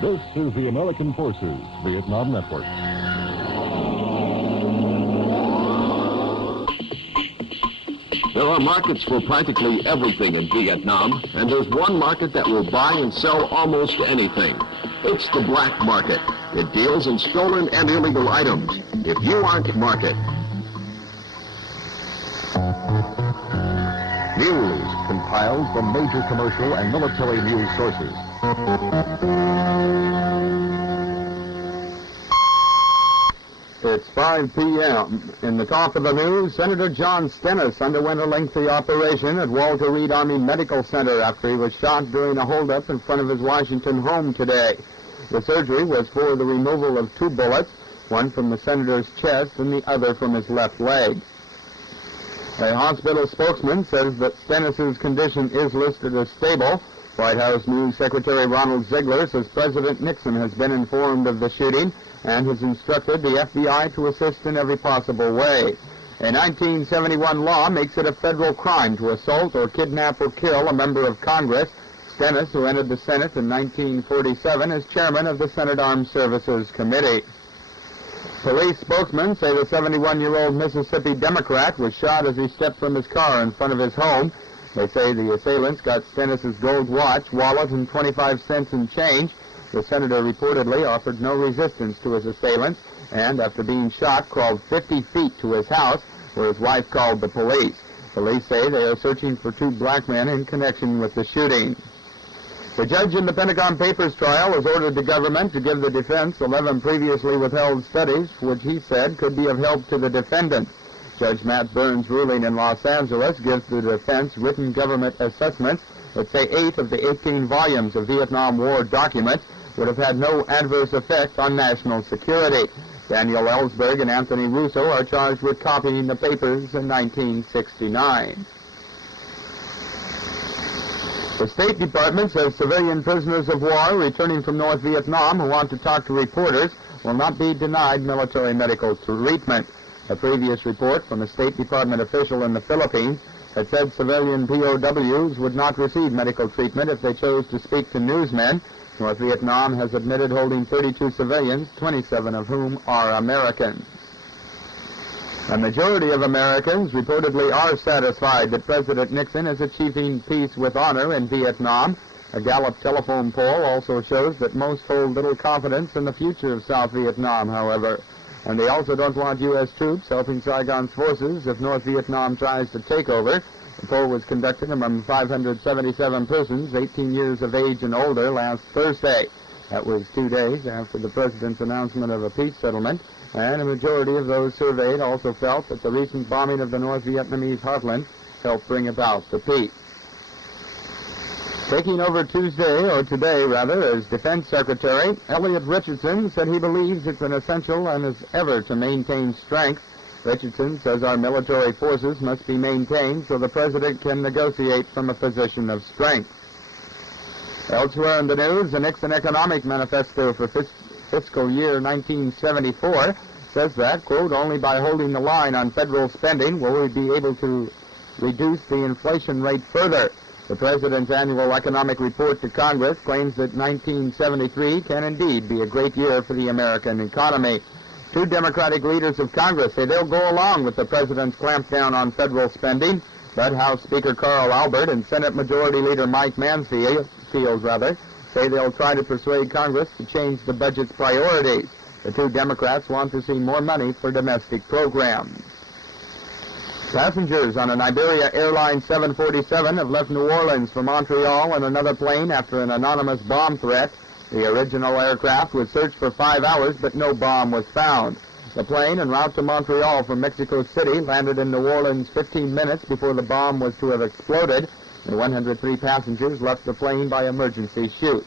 This is the American Forces Vietnam Network. There are markets for practically everything in Vietnam, and there's one market that will buy and sell almost anything. It's the black market. It deals in stolen and illegal items. If you aren't market. News compiled from major commercial and military news sources. It's 5 p.m. In the top of the news, Senator John Stennis underwent a lengthy operation at Walter Reed Army Medical Center after he was shot during a holdup in front of his Washington home today. The surgery was for the removal of 2 bullets, one from the senator's chest and the other from his left leg. A hospital spokesman says that Stennis's condition is listed as stable. White House News Secretary Ronald Ziegler says President Nixon has been informed of the shooting and has instructed the FBI to assist in every possible way. A 1971 law makes it a federal crime to assault or kidnap or kill a member of Congress. Stennis, who entered the Senate in 1947, is chairman of the Senate Armed Services Committee. Police spokesmen say the 71-year-old Mississippi Democrat was shot as he stepped from his car in front of his home. They say the assailants got Stennis's gold watch, wallet, and 25 cents in change. The senator reportedly offered no resistance to his assailants and, after being shot, crawled 50 feet to his house, where his wife called the police. Police say they are searching for 2 black men in connection with the shooting. The judge in the Pentagon Papers trial has ordered the government to give the defense 11 previously withheld studies, which he said could be of help to the defendant. Judge Matt Burns' ruling in Los Angeles gives the defense written government assessments that say 8 of the 18 volumes of Vietnam War documents would have had no adverse effect on national security. Daniel Ellsberg and Anthony Russo are charged with copying the papers in 1969. The State Department says civilian prisoners of war returning from North Vietnam who want to talk to reporters will not be denied military medical treatment. A previous report from a State Department official in the Philippines had said civilian POWs would not receive medical treatment if they chose to speak to newsmen. North Vietnam has admitted holding 32 civilians, 27 of whom are Americans. A majority of Americans reportedly are satisfied that President Nixon is achieving peace with honor in Vietnam. A Gallup telephone poll also shows that most hold little confidence in the future of South Vietnam, however. And they also don't want U.S. troops helping Saigon's forces if North Vietnam tries to take over. The poll was conducted among 577 persons 18 years of age and older last Thursday. That was 2 days after the president's announcement of a peace settlement, and a majority of those surveyed also felt that the recent bombing of the North Vietnamese heartland helped bring about the peace. Taking over Tuesday, or today rather, as Defense Secretary, Elliot Richardson said he believes it's an essential and as ever to maintain strength. Richardson says our military forces must be maintained so the President can negotiate from a position of strength. Elsewhere in the news, the Nixon Economic Manifesto for fiscal year 1974 says that, quote, only by holding the line on federal spending will we be able to reduce the inflation rate further. The President's annual economic report to Congress claims that 1973 can indeed be a great year for the American economy. 2 Democratic leaders of Congress say they'll go along with the President's clampdown on federal spending, but House Speaker Carl Albert and Senate Majority Leader Mike Mansfield say they'll try to persuade Congress to change the budget's priorities. The 2 Democrats want to see more money for domestic programs. Passengers on an Iberia Airlines 747 have left New Orleans for Montreal in another plane after an anonymous bomb threat. The original aircraft was searched for 5 hours, but no bomb was found. The plane, en route to Montreal from Mexico City, landed in New Orleans 15 minutes before the bomb was to have exploded. The 103 passengers left the plane by emergency chute.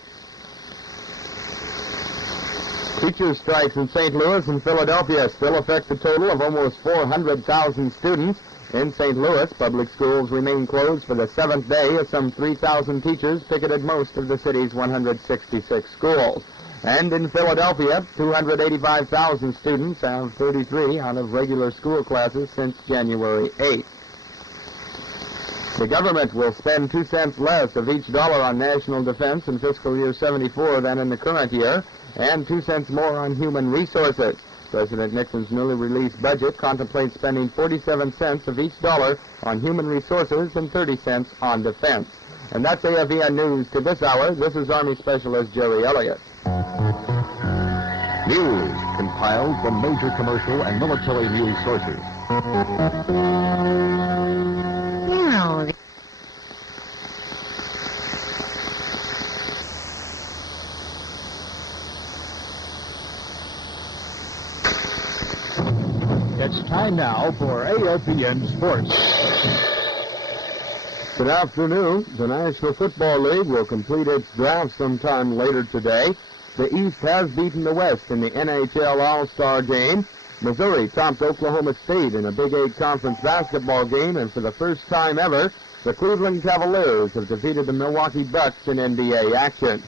Teacher strikes in St. Louis and Philadelphia still affect a total of almost 400,000 students. In St. Louis, public schools remain closed for the 7th day as some 3,000 teachers picketed most of the city's 166 schools. And in Philadelphia, 285,000 students have 33 out of regular school classes since January 8th. The government will spend 2 cents less of each dollar on national defense in fiscal year 74 than in the current year, and 2 cents more on human resources. President Nixon's newly released budget contemplates spending 47 cents of each dollar on human resources and 30 cents on defense. And that's AFVN News to this hour. This is Army Specialist Jerry Elliott. News compiled from major commercial and military news sources. Now, it's time now for AFVN Sports. Good afternoon. The National Football League will complete its draft sometime later today. The East has beaten the West in the NHL All-Star Game. Missouri topped Oklahoma State in a Big 8 conference basketball game, and for the first time ever, the Cleveland Cavaliers have defeated the Milwaukee Bucks in NBA action.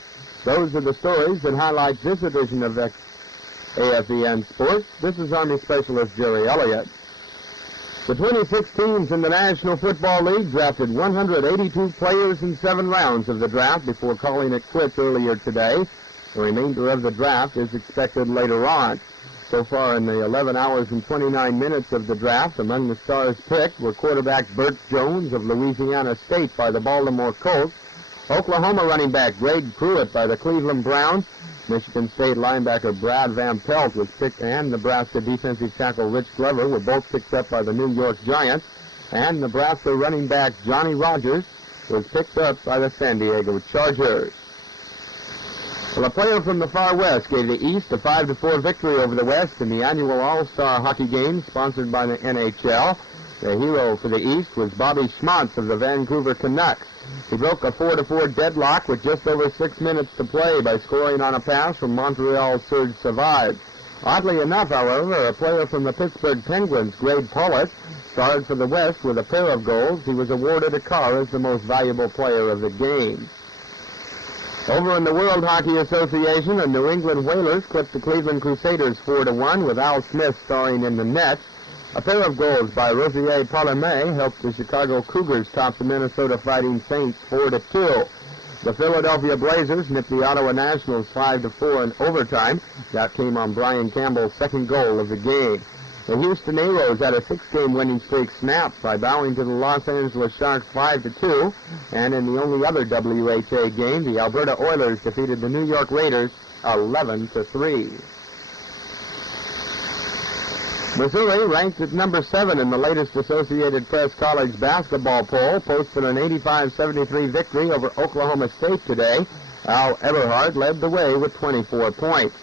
Those are the stories that highlight this edition of AFVN Sports. This is Army Specialist Jerry Elliott. The 26 teams in the National Football League drafted 182 players in 7 rounds of the draft before calling it quits earlier today. The remainder of the draft is expected later on. So far in the 11 hours and 29 minutes of the draft, among the stars picked were quarterback Burt Jones of Louisiana State by the Baltimore Colts, Oklahoma running back Greg Pruitt by the Cleveland Browns, Michigan State linebacker Brad Van Pelt was picked, and Nebraska defensive tackle Rich Glover were both picked up by the New York Giants, and Nebraska running back Johnny Rogers was picked up by the San Diego Chargers. Well, a player from the far west gave the East a 5-4 victory over the West in the annual All-Star Hockey Game sponsored by the NHL. The hero for the East was Bobby Schmantz of the Vancouver Canucks. He broke a 4-4 deadlock with just over 6 minutes to play by scoring on a pass from Montreal's Serge Savard. Oddly enough, however, a player from the Pittsburgh Penguins, Greg Paulus, starred for the West with a pair of goals. He was awarded a car as the most valuable player of the game. Over in the World Hockey Association, the New England Whalers clipped the Cleveland Crusaders 4-1 with Al Smith starring in the net. A pair of goals by Rosier Palerme helped the Chicago Cougars top the Minnesota Fighting Saints 4-2. The Philadelphia Blazers nipped the Ottawa Nationals 5-4 in overtime. That came on Brian Campbell's second goal of the game. The Houston Aeros had a 6-game winning streak snapped by bowing to the Los Angeles Sharks 5-2. And in the only other WHA game, the Alberta Oilers defeated the New York Raiders 11-3. Missouri, ranked at number 7 in the latest Associated Press College basketball poll, posted an 85-73 victory over Oklahoma State today. Al Eberhard led the way with 24 points.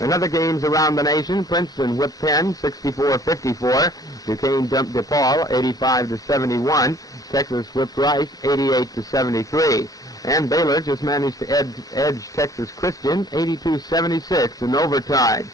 In other games around the nation, Princeton whipped Penn 64-54. Duquesne dumped DePaul 85-71. Texas whipped Rice 88-73. And Baylor just managed to edge Texas Christian 82-76 in overtime.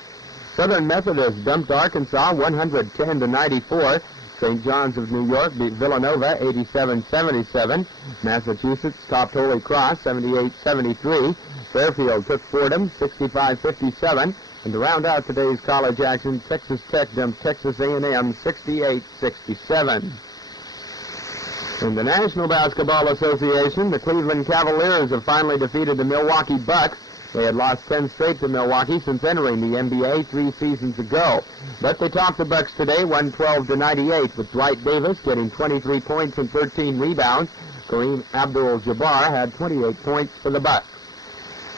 Southern Methodist dumped Arkansas 110-94. St. John's of New York beat Villanova 87-77. Massachusetts topped Holy Cross 78-73. Fairfield took Fordham 65-57. And to round out today's college action, Texas Tech dumped Texas A&M 68-67. In the National Basketball Association, the Cleveland Cavaliers have finally defeated the Milwaukee Bucks. They had lost 10 straight to Milwaukee since entering the NBA 3 seasons ago. But they topped the Bucks today 112-98 with Dwight Davis getting 23 points and 13 rebounds. Kareem Abdul-Jabbar had 28 points for the Bucks.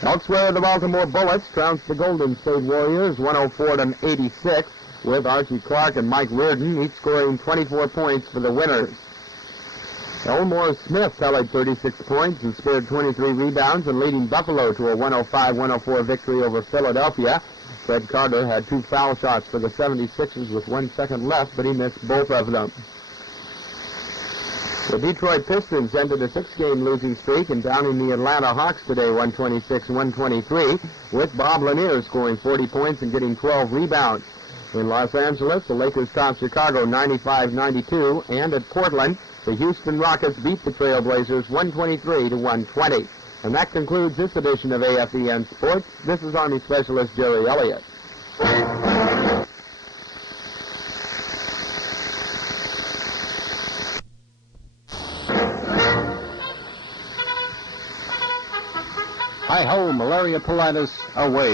Elsewhere, the Baltimore Bullets trounced the Golden State Warriors 104-86 with Archie Clark and Mike Reardon each scoring 24 points for the winners. Elmore Smith tallied 36 points and spared 23 rebounds and leading Buffalo to a 105-104 victory over Philadelphia. Fred Carter had 2 foul shots for the 76ers with 1 second left, but he missed both of them. The Detroit Pistons ended a 6-game losing streak and downing the Atlanta Hawks today 126-123 with Bob Lanier scoring 40 points and getting 12 rebounds. In Los Angeles, the Lakers topped Chicago 95-92, and at Portland, the Houston Rockets beat the Trailblazers 123-120. And that concludes this edition of AFVN Sports. This is Army Specialist Jerry Elliott. Hi-ho, malaria politis, away.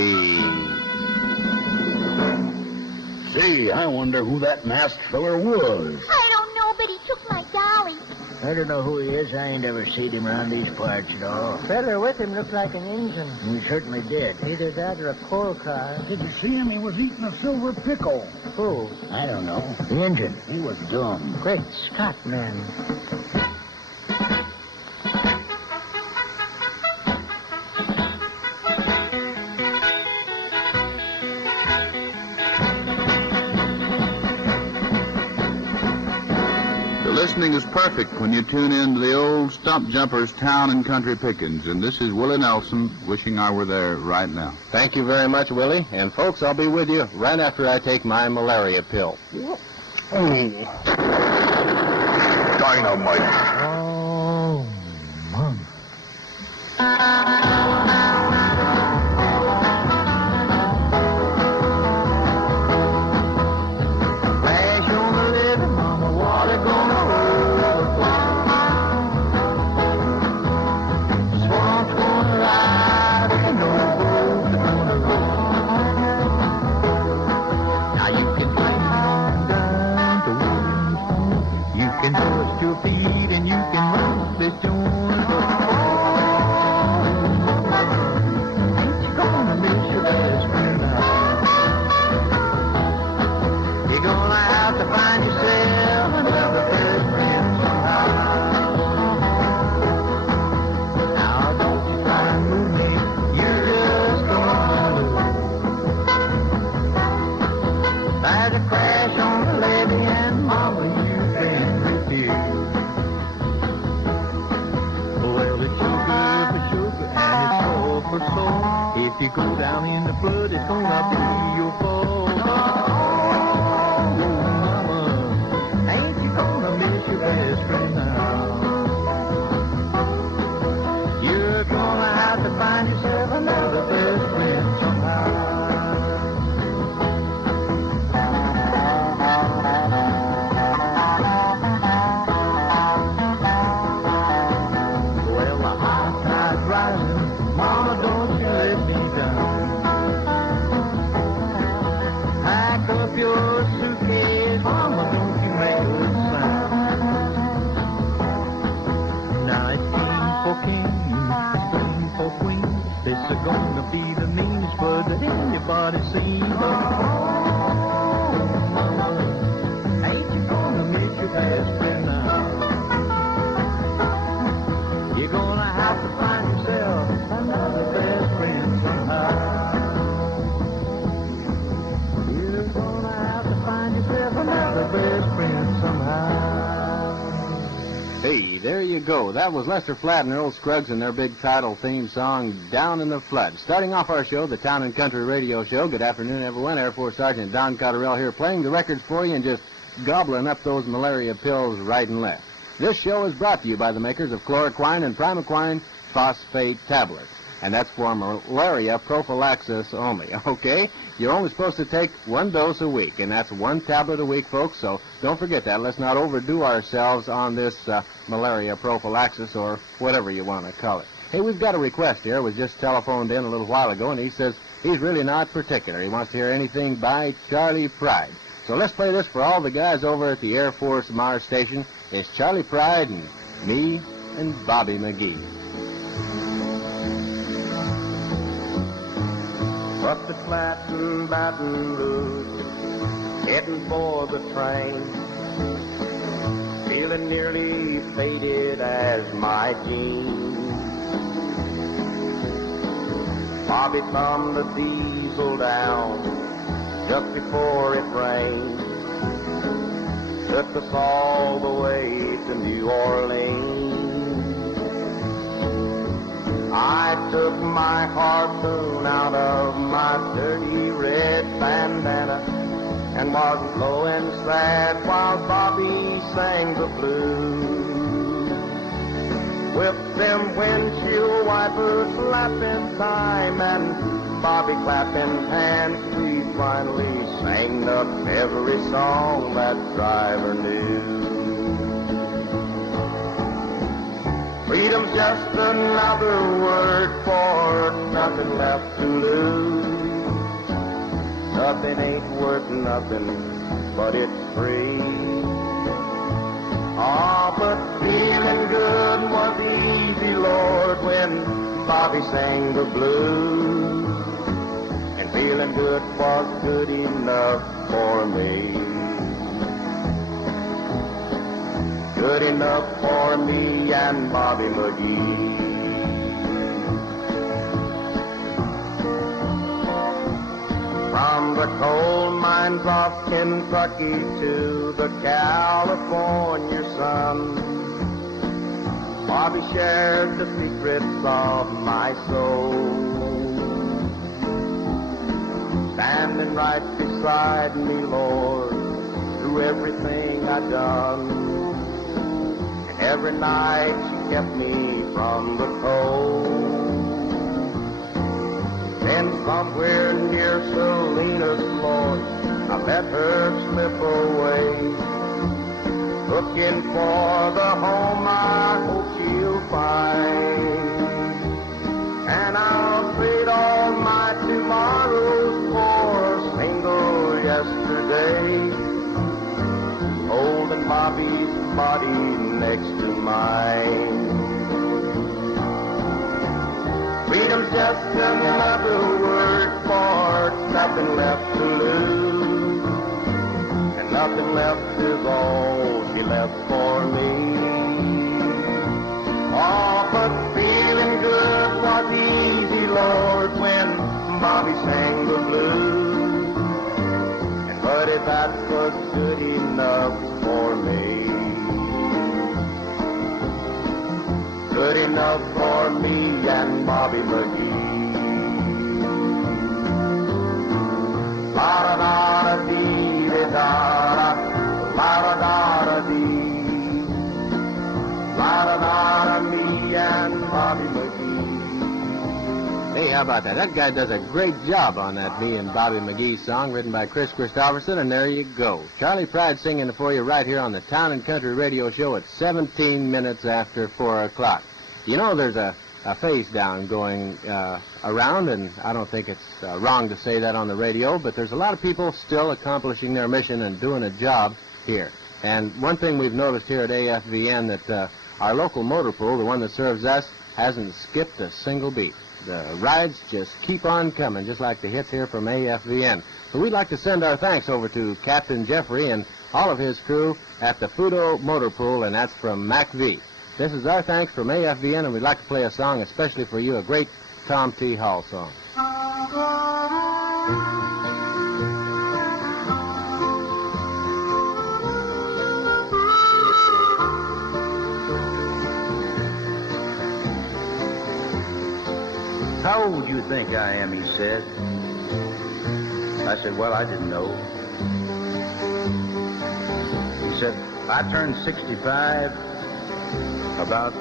Say, I wonder who that masked feller was. I don't know, but he took my dolly. I don't know who he is. I ain't ever seen him around these parts at all. Feller with him looked like an engine. He certainly did. Either that or a coal car. Did you see him? He was eating a silver pickle. Who? I don't know. The engine. He was dumb. Great Scott, man. Listening is perfect when you tune in to the old Stump Jumpers Town and Country Pickings. And this is Willie Nelson wishing I were there right now. Thank you very much, Willie. And folks, I'll be with you right after I take my malaria pill. Dynamite. Oh, Mom. Flash on the levee, Mama, water gonna overflow. Swamp's gonna rise, and no boat's gonna roll. Now you can find down to Williamstown. You can dust your feet and you can run this joint. Ain't you gonna miss your best friend now? You're gonna have to find yourself another best friend somehow. Now don't you try and move me, you're just gonna lose. There's a crash on the levee and Mama, you've been refused. Well, it's sugar for sugar and it's soul for soul. If you go down in the flood, it's gonna be your fault. Oh, Mama, ain't you gonna miss your best friend now? You're gonna have to find yourself another best friend somehow. Well, the hot tide's rising, Mama, don't you let me down. Pack up your suitcase, Mama, don't you make a sound. Now it's king for king, it's queen for queen. This is gonna be the meanest word that anybody's seen. Oh, Mama, ain't you gonna miss your best friend now? You're gonna have to find yourself another best friend somehow. You're gonna have to find yourself another best friend somehow. Hey, there you go. That was Lester Flatt and Earl Scruggs and their big title theme song, Down in the Flood. Starting off our show, the Town and Country Radio Show. Good afternoon, everyone. Air Force Sergeant Don Cotterell here, playing the records for you and just gobbling up those malaria pills right and left. This show is brought to you by the makers of chloroquine and primaquine phosphate tablets. And that's for malaria prophylaxis only, okay? You're only supposed to take one dose a week, and that's one tablet a week, folks, so don't forget that. Let's not overdo ourselves on this malaria prophylaxis or whatever you want to call it. Hey, we've got a request here. Was just telephoned in a little while ago, and he says he's really not particular. He wants to hear anything by Charlie Pride. So let's play this for all the guys over at the Air Force Mars Station. It's Charlie Pride and me and Bobby McGee. Busted flat in Baton Rouge, heading for the train, feeling nearly faded as my jeans. Bobby thumbed the diesel down just before it rained, took us all the way to New Orleans. I took my harpoon out of my dirty red bandana and was blowing sad while Bobby sang the blues. With them windshield wipers slapping time and Bobby clapping hands, we finally sang up every song that driver knew. Freedom's just another word for nothing left to lose. Nothing ain't worth nothing, but it's free. Oh, but feeling good was easy, Lord, when Bobby sang the blues. And feeling good was good enough for me. Good enough for me and Bobby McGee. From the coal mines of Kentucky to the California sun, Bobby shared the secrets of my soul. Standing right beside me, Lord, through everything I've done. Every night she kept me from the cold. Then somewhere near Salinas, Lord, I let her slip away, looking for the home I hope she'll find. And I'll trade all my tomorrows for a single yesterday, holding Bobby's body next to mine. Freedom's just another word for nothing left to lose, and nothing left is all she left for me. Oh, but feeling good was easy, Lord, when Bobby sang the blues, and buddy, that was good enough for me. Good enough for me and Bobby McGee. La-da-da-da-dee-da-da-da, la-da-da-da-dee, la-da-da-da, me and Bobby McGee. Hey, how about that? That guy does a great job on that Me and Bobby McGee song written by Chris Christopherson, and there you go. Charlie Pride singing it for you right here on the Town and Country Radio Show at 17 minutes after 4 o'clock. You know, there's a phase down going around, and I don't think it's wrong to say that on the radio, but there's a lot of people still accomplishing their mission and doing a job here. And one thing we've noticed here at AFVN, that our local motor pool, the one that serves us, hasn't skipped a single beat. The rides just keep on coming, just like the hits here from AFVN. So we'd like to send our thanks over to Captain Jeffrey and all of his crew at the Fudo Motor Pool, and that's from Mac V. This is our thanks from AFVN, and we'd like to play a song especially for you, a great Tom T. Hall song. How old do you think I am, he said. I said, well, I didn't know. He said, I turned 65 about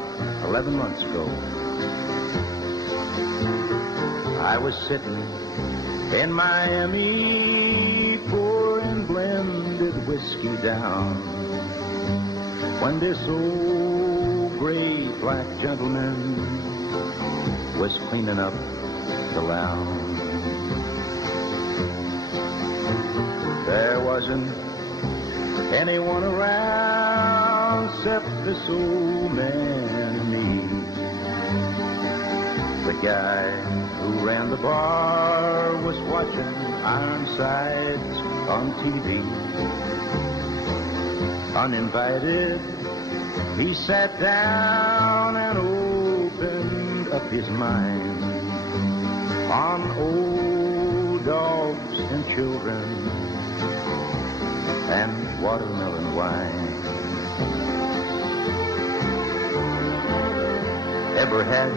11 months ago. I was sitting in Miami pouring blended whiskey down when this old gray black gentleman was cleaning up the lounge. There wasn't anyone around except this old man and me. The guy who ran the bar was watching Ironsides on TV. Uninvited, he sat down and opened up his mind on old dogs and children and watermelon wine. Ever had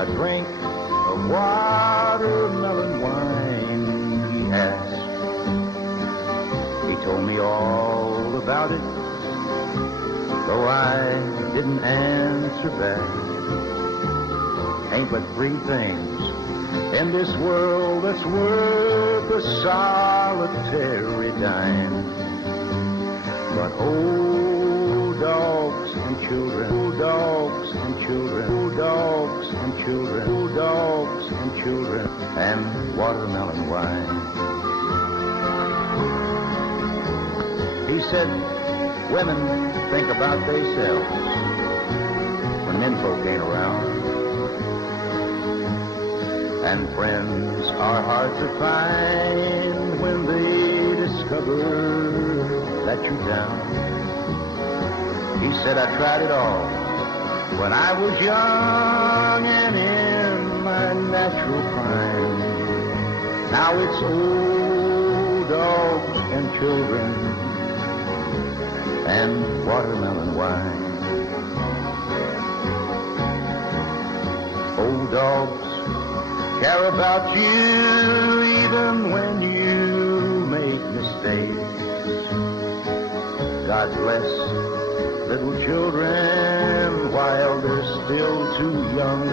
a drink of watermelon wine, he asked. He told me all about it, though I didn't answer back. Ain't but three things in this world that's worth a solitary dime: but old dogs and children, old dogs and and children, bulldogs and children, bulldogs and children, and watermelon wine. He said, women think about themselves when menfolk ain't around. And friends are hard to find when they discover that you're down. He said, I tried it all when I was young and in my natural prime. Now it's old dogs and children and watermelon wine. Old dogs care about you even when you make mistakes. God bless little children while they're still too young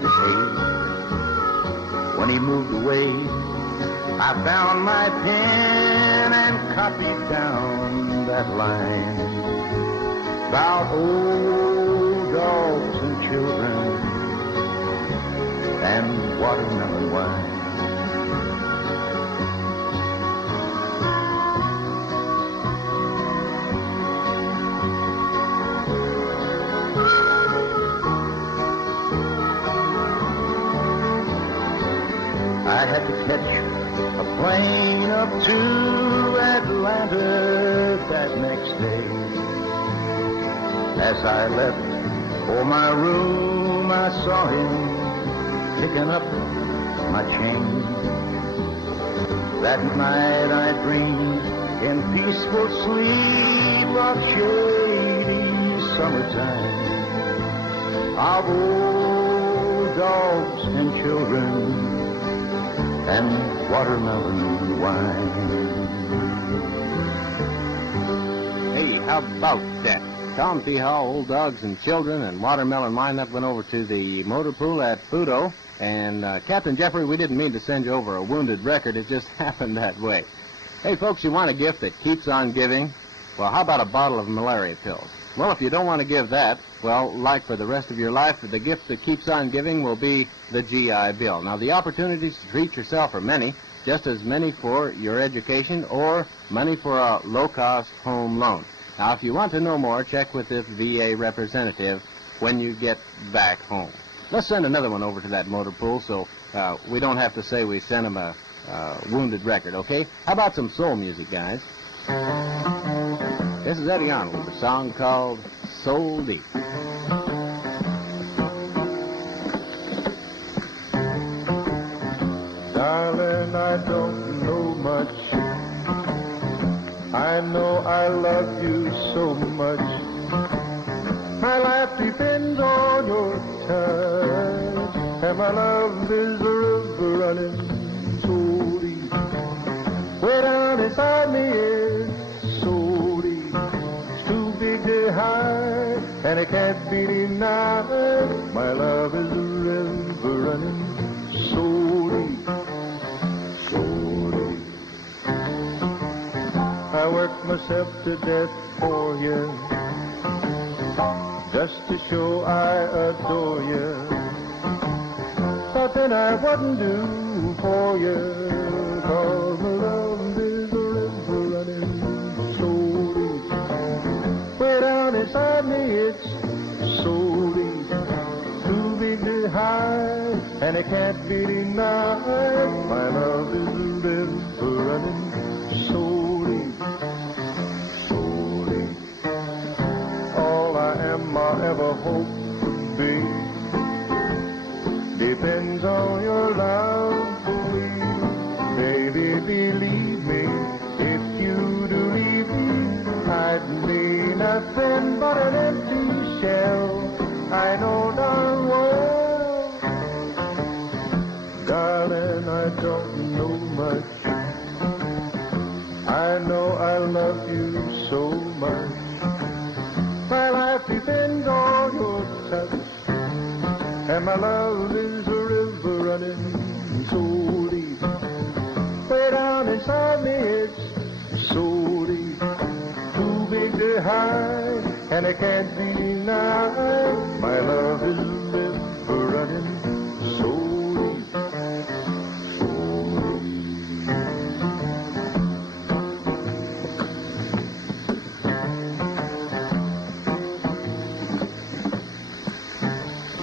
to hate. When he moved away, I found my pen and copied down that line about old dogs and children and watermelon wine. I had to catch a plane up to Atlanta that next day. As I left for my room, I saw him picking up my chain. That night I dreamed in peaceful sleep of shady summertime, of old dogs and children and watermelon wine. Hey, how about that? Tom Feehaw, old dogs and children and watermelon wine. That went over to the motor pool at Fudo. And Captain Jeffrey, we didn't mean to send you over a wounded record. It just happened that way. Hey, folks, you want a gift that keeps on giving? Well, how about a bottle of malaria pills? Well, if you don't want to give that, well, like for the rest of your life, the gift that keeps on giving will be the GI Bill. Now, the opportunities to treat yourself are many, just as many for your education or money for a low-cost home loan. Now, if you want to know more, check with the VA representative when you get back home. Let's send another one over to that motor pool so we don't have to say we sent him a wounded record, okay? How about some soul music, guys? This is Eddie Arnold with a song called Soul Deep. Darling, I don't know much. I know I love you so much. My life depends on your touch, and my love is a river running so deep. Way down inside me it's so deep. It's too big to hide, and it can't be denied. My love is a river running so deep, so deep. I work myself to death for you, just to show I adore you. Something I wouldn't do for you, 'cause my love is a river running so deep. Way down inside me it's so deep, too big to hide, and it can't be denied. My love is a river running so deep, so deep. All I am I ever hope to be depends on your love for me. Baby, believe me, if you do leave me, I'd be nothing but an empty shell. I know darn well. Darling, I don't know much. I know I love you so much. My life depends on your touch, and my love is a river running so deep. Way down inside me it's so deep, too big to hide, and it can't be denied. My love is a river running so deep, so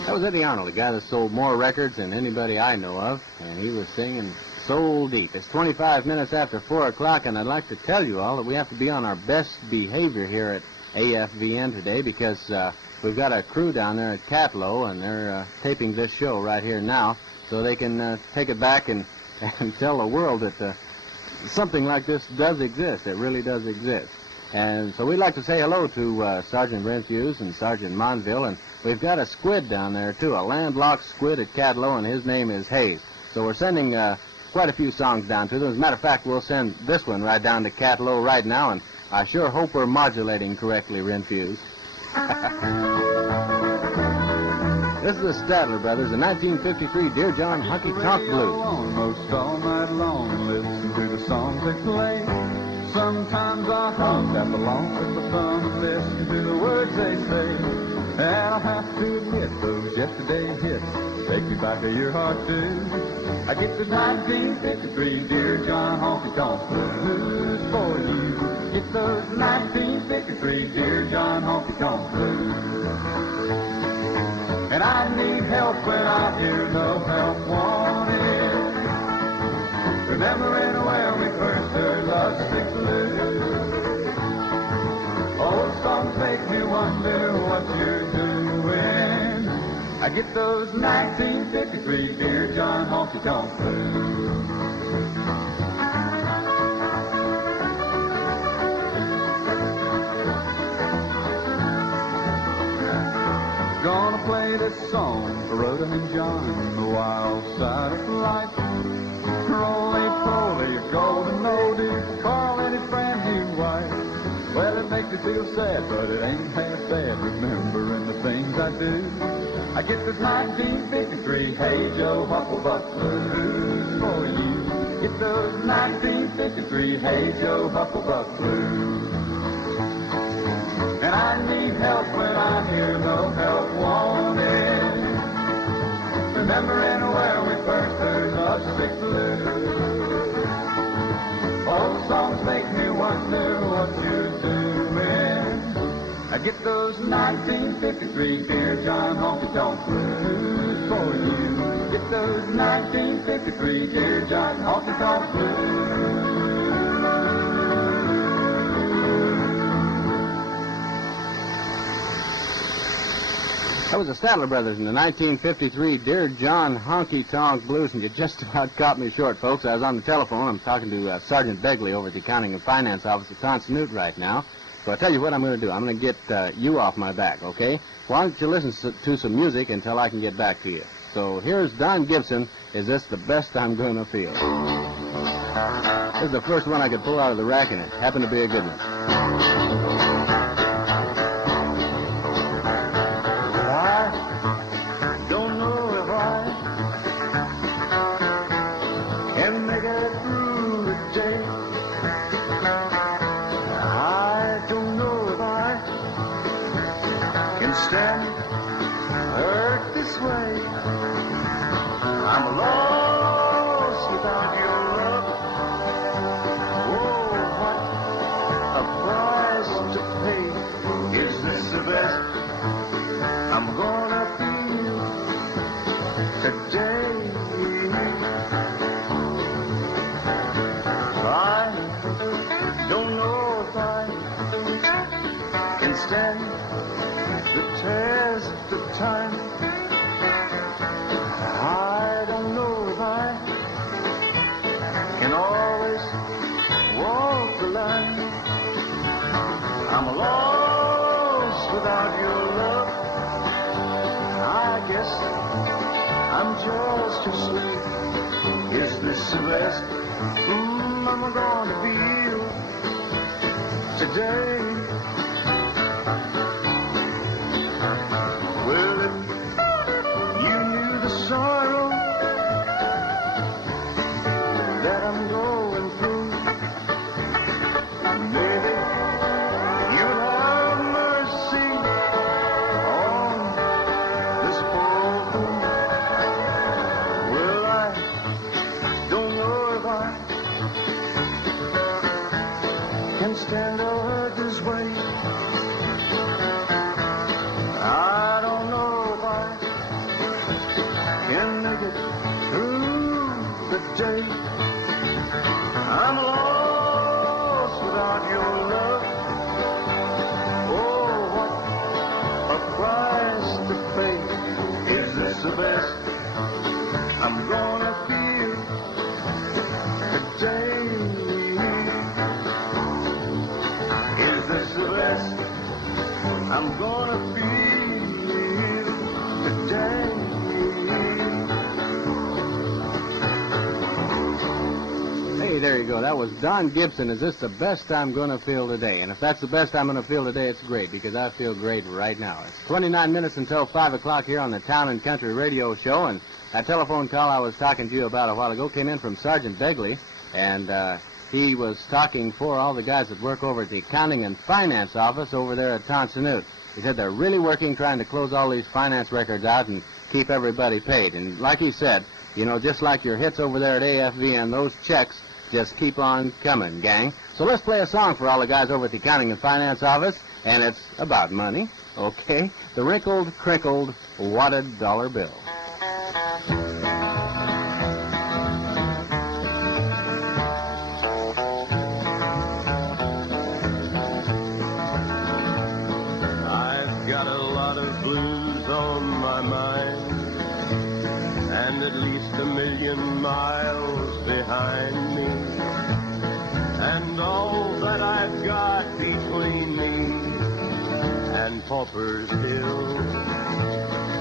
That was Eddie Arnold, the guy that sold more records than anybody I know of, and he was singing Soul Deep. It's 25 minutes after 4 o'clock, and I'd like to tell you all that we have to be on our best behavior here at AFVN today because we've got a crew down there at Cotterell, and they're taping this show right here now, so they can take it back and tell the world that something like this does exist. It really does exist. And so we'd like to say hello to Sergeant Brent Hughes and Sergeant Monville, and we've got a squid down there, too, a landlocked squid at Cotterell, and his name is Hayes. So we're sending quite a few songs down to them. As a matter of fact, we'll send this one right down to Cotterell right now, and I sure hope we're modulating correctly, Renfuse. This is the Statler Brothers, the 1953 Dear John Honky Tonk Blues. Almost all night long, listen to the songs they play. Sometimes I hum, tap along with my thumb and listen to the words they say. And I have to admit, those yesterday hits take me back a year or two. I get this 1953 Dear John Honky Tonk Blues for you. Get those 1953 Dear John Honky Tonk Blues. And I need help when I hear no help wanted. Remembering when we first heard Love Sticks Loose. Old songs make me wonder what you're doing. I get those 1953 Dear John Honky Tonk Blues. Gonna play this song for Rhoda and John, the wild side of life. Roly-poly, a golden oldie, Carl and his brand new wife. Well, it makes me feel sad, but it ain't half bad, remembering the things I do. I get this 1953 Hey Joe Hucklebuck Blues for you. Get those 1953 Hey Joe Hucklebuck Blues. And I need help when I hear no help wanted. Remembering where we first heard Love Sticks Loose. Old songs make me wonder what you're doing. I get those 1953 Dear John Honky Tonk Blues for you. Get those 1953 Dear John Honky Tonk Blues. That was the Statler Brothers in the 1953 Dear John Honky Tonk Blues, and you just about caught me short, folks. I was on the telephone. I'm talking to Sergeant Begley over at the Accounting and Finance Office at Constantinople right now. So I'll tell you what I'm going to do. I'm going to get you off my back, okay? Why don't you listen to some music until I can get back to you? So here's Don Gibson, Is This the Best I'm Going to Feel? This is the first one I could pull out of the rack, and it happened to be a good one. Hurt this way. I'm lost without your love. Oh, what a price to pay. Is this the best I'm gonna feel today? I don't know if I can stand the test of time. I don't know if I can always walk the line. I'm lost without your love. I guess I'm just too sweet. Is this the best I'm gonna feel today? Well, if you knew the sorrow that I'm going through, maybe you'd have mercy on can stand all this way. I don't know if I can make it through the day. I'm lost without your love. Oh, what a price to pay. Is this the best I'm gonna feel today? Is this the best I'm gonna feel today? Hey, there you go. That was Don Gibson. Is this the best I'm going to feel today? And if that's the best I'm going to feel today, it's great, because I feel great right now. It's 29 minutes until 5 o'clock here on the Town and Country Radio Show, and that telephone call I was talking to you about a while ago came in from Sergeant Begley, and he was talking for all the guys that work over at the Accounting and Finance Office over there at Tonsonute. He said they're really working trying to close all these finance records out and keep everybody paid. And like he said, you know, just like your hits over there at AFVN, those checks just keep on coming, gang. So let's play a song for all the guys over at the Accounting and Finance Office, and it's about money, okay? The Wrinkled, Crinkled, Wadded Dollar Bill. I've got a lot of blues on my mind, and at least 1,000,000 miles behind me. And all that I've got between me and Pauper's Hill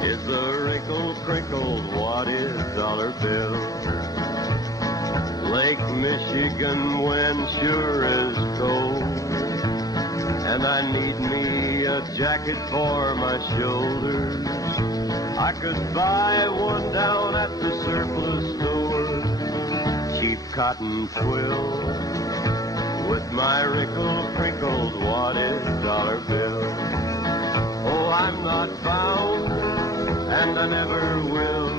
is a wrinkled, crinkled, wadded dollar bill. Lake Michigan wind sure is cold, and I need me a jacket for my shoulders. I could buy one down at the surplus store, cheap cotton twill, with my wrinkled, crinkled, wadded dollar bill. Oh, I'm not bound, and I never will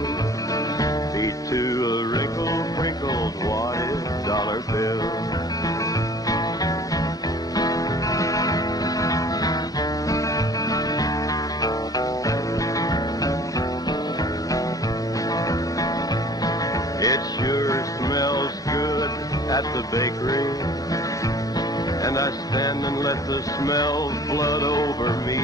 be to a wrinkled, crinkled, wadded dollar bill. It sure smells good at the bakery, and I stand and let the smell flood over me.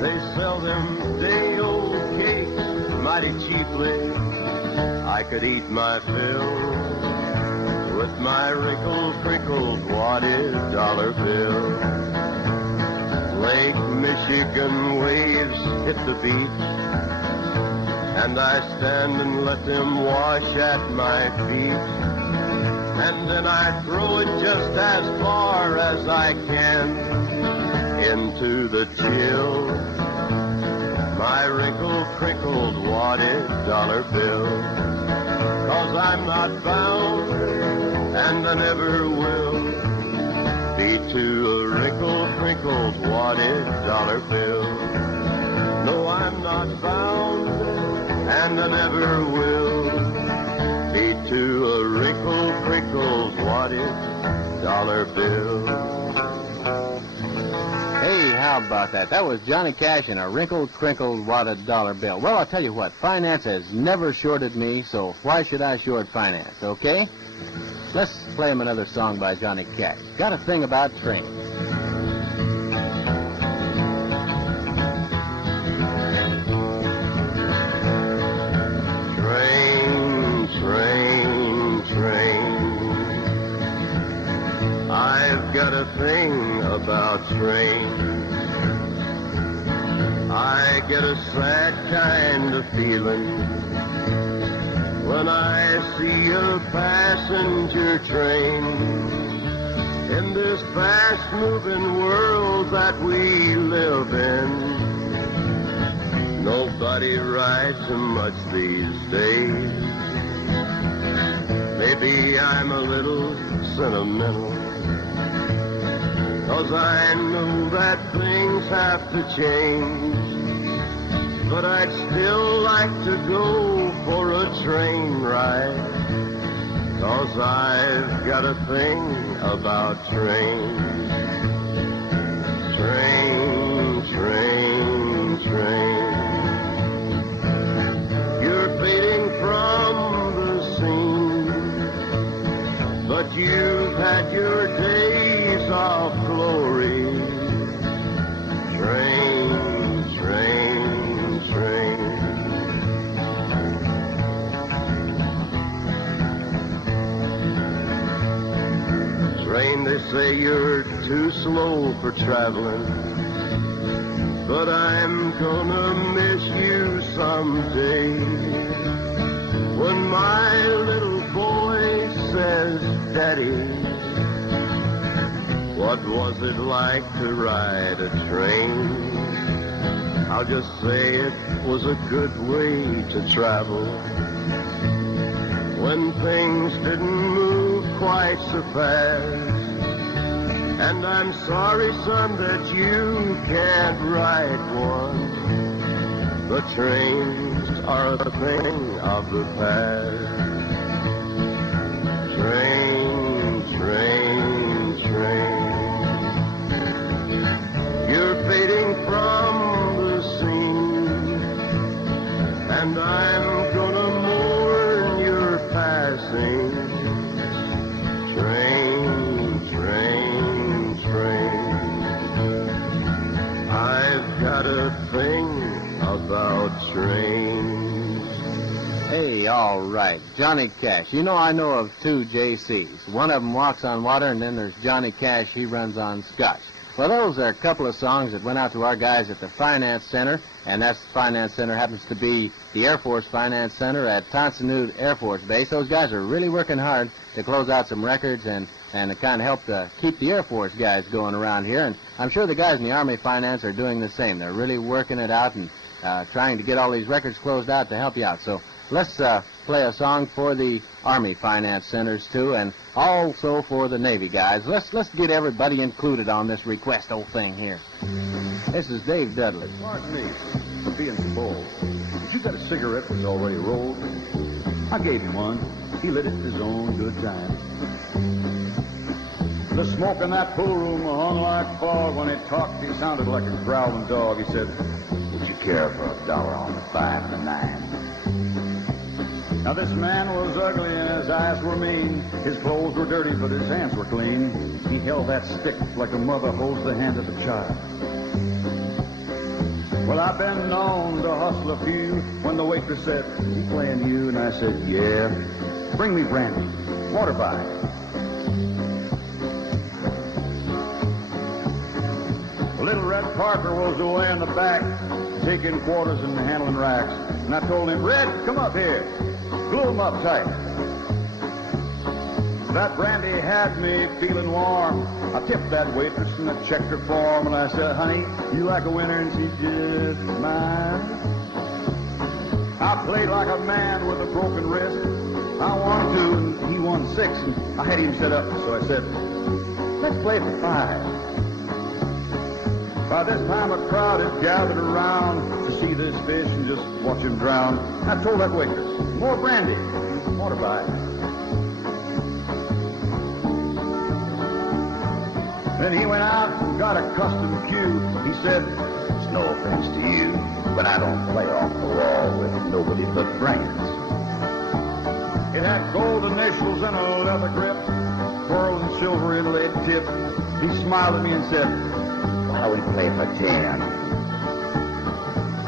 They sell them day-old cakes mighty cheaply. I could eat my fill with my wrinkled, crinkled, wadded dollar bill. Lake Michigan waves hit the beach, and I stand and let them wash at my feet. And then I throw it just as far as I can into the chill, my wrinkled, crinkled, wadded dollar bill. 'Cause I'm not bound, and I never will be to a wrinkled, crinkled, wadded dollar bill. No, I'm not bound, and I never will be to a wrinkled, crinkled, wadded dollar bill. Hey, how about that? That was Johnny Cash and a wrinkled, crinkled, wadded dollar bill. Well, I'll tell you what, finance has never shorted me, so why should I short finance, okay? Let's play him another song by Johnny Cash. Got a thing about trains. Train, train, train. I've got a thing about trains. I get a sad kind of feeling when I see a passenger train in this fast-moving world that we live in. Nobody rides them much these days. Maybe I'm a little sentimental, 'cause I know that things have to change. But I'd still like to go for a train ride 'cause I've got a thing about trains. Train, train, train. You're fading from the scene, but you've had your days of glory. Train, train, train. Train, they say you're too slow for traveling, but I'm gonna miss you someday. When my little boy says, Daddy, what was it like to ride a train? I'll just say it was a good way to travel, when things didn't move quite so fast. And I'm sorry, son, that you can't ride one. The trains are a thing of the past. Train, train, train. You're fading from the scene, and I'm gonna mourn your passing. Train, train, train. I've got a thing about trains. Hey, all right. Johnny Cash. You know, I know of two JCs. One of them walks on water, and then there's Johnny Cash. He runs on scotch. Well, those are a couple of songs that went out to our guys at the Finance Center, and that Finance Center happens to be the Air Force Finance Center at Tonsonhood Air Force Base. Those guys are really working hard to close out some records and to kind of help to keep the Air Force guys going around here. And I'm sure the guys in the Army Finance are doing the same. They're really working it out and trying to get all these records closed out to help you out. So let's play a song for the Army Finance Centers, too, and also for the Navy guys. Let's get everybody included on this request old thing here. This is Dave Dudley. Pardon me for being so bold, but you got a cigarette that's already rolled? I gave him one. He lit it at his own good time. The smoke in that pool room hung like fog. When he talked, he sounded like a growling dog. He said, "Would you care for $1 on the 5 and the 9? Now this man was ugly and his eyes were mean. His clothes were dirty, but his hands were clean. He held that stick like a mother holds the hand of a child. Well, I've been known to hustle a few. When the waitress said, "Is he playing you?" And I said, "Yeah." "Bring me brandy. Water by." Little Red Parker was away in the back, taking quarters and handling racks. And I told him, "Red, come up here. Glue him up tight." That brandy had me feeling warm. I tipped that waitress and I checked her form. And I said, "Honey, you like a winner?" And she just mine. I played like a man with a broken wrist. I won 2 and he won 6. And I had him set up, so I said, "Let's play for 5. By this time, a crowd had gathered around to see this fish and just watch him drown. I told that waitress, "More brandy, water by." Then he went out and got a custom cue. He said, "It's no offense to you, but I don't play off the wall with nobody but brains." It had gold initials and a leather grip, pearl and silver inlaid tip. He smiled at me and said, "Why don't we play for 10?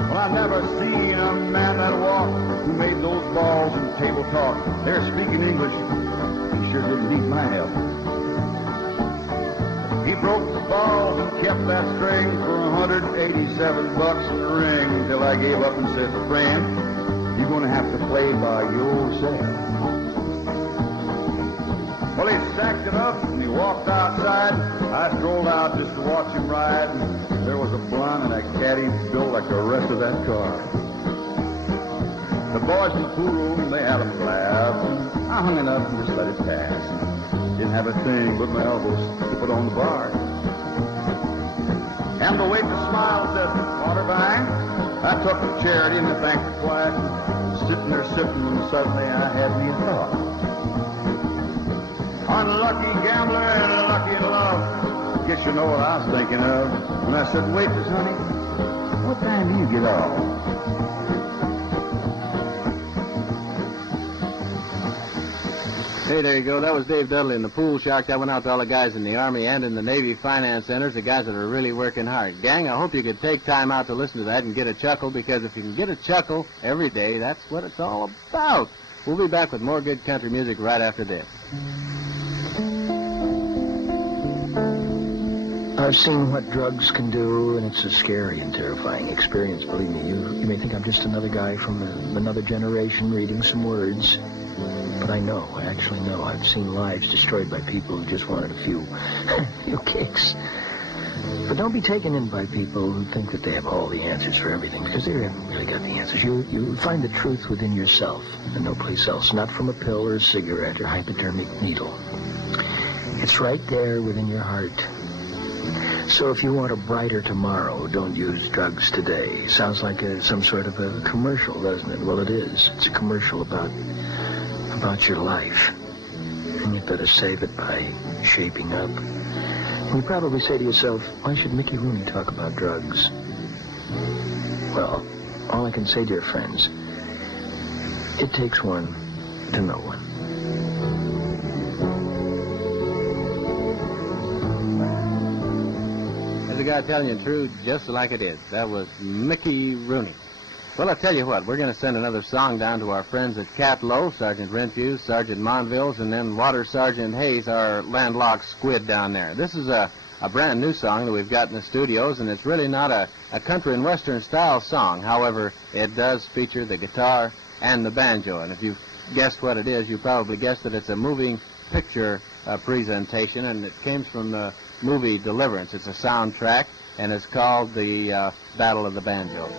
Well, I've never seen a man that walked who made those balls and table talk. They're speaking English. He sure didn't need my help. He broke the balls and kept that string for $187 in the ring till I gave up and said, "Friend, you're going to have to play by yourself." Well, he stacked it up and he walked outside. I strolled out just to watch him ride. And there was a blonde and a caddy built like the rest of that car. The boys in the pool room, they had a laugh. I hung it up and just let it pass. Didn't have a thing but my elbows to put on the bar. And the waitress smiled and said, "Water buying?" I took the charity and I thanked her quiet. Sitting there sipping when suddenly I had me a thought. Unlucky gambler and lucky in love. Guess you know what I was thinking of when I said, waitress, honey, what time do you get off? Hey, there you go. That was Dave Dudley in the Pool Shark. That went out to all the guys in the Army and in the Navy finance centers, the guys that are really working hard. Gang, I hope you could take time out to listen to that and get a chuckle, because if you can get a chuckle every day, that's what it's all about. We'll be back with more good country music right after this. I've seen what drugs can do, and it's a scary and terrifying experience, believe me. You may think I'm just another guy from another generation reading some words. But I actually know. I've seen lives destroyed by people who just wanted a few kicks. But don't be taken in by people who think that they have all the answers for everything, because they haven't really got the answers. You find the truth within yourself and no place else, not from a pill or a cigarette or hypodermic needle. It's right there within your heart. So if you want a brighter tomorrow, don't use drugs today. Sounds like some sort of a commercial, doesn't it? Well, it is. It's a commercial about your life. And you better save it by shaping up. And you probably say to yourself, why should Mickey Rooney talk about drugs? Well, all I can say, dear friends, it takes one to know one. There's a guy telling you the truth just like it is. That was Mickey Rooney. Well, I'll tell you what, we're going to send another song down to our friends at Catlow, Sergeant Renfrew, Sergeant Monville's, and then Water Sergeant Hayes, our landlocked squid down there. This is a brand new song that we've got in the studios, and it's really not a country and western style song. However, it does feature the guitar and the banjo, and if you've guessed what it is, you probably guessed that it's a moving picture presentation, and it came from the movie Deliverance. It's a soundtrack, and it's called the Battle of the Banjo.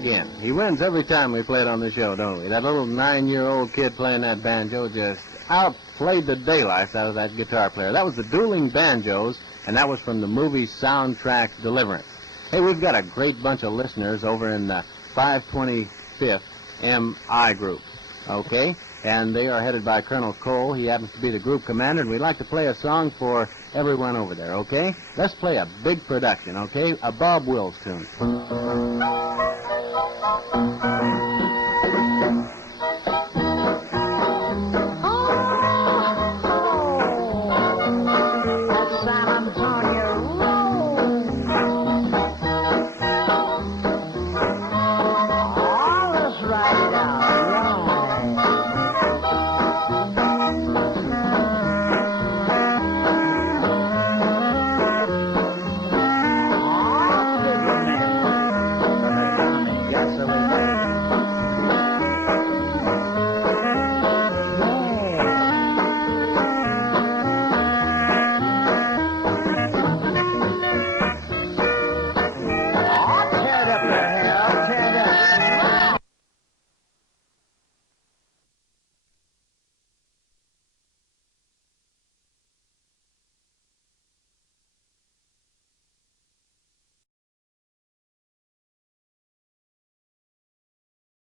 again. He wins every time we play it on the show, don't we? That little 9-year-old kid playing that banjo just outplayed the daylights out of that guitar player. That was the Dueling Banjos, and that was from the movie soundtrack Deliverance. Hey, we've got a great bunch of listeners over in the 525th MI group, okay? And they are headed by Colonel Cole. He happens to be the group commander, and we'd like to play a song for everyone over there, okay? Let's play a big production, okay? A Bob Wills tune.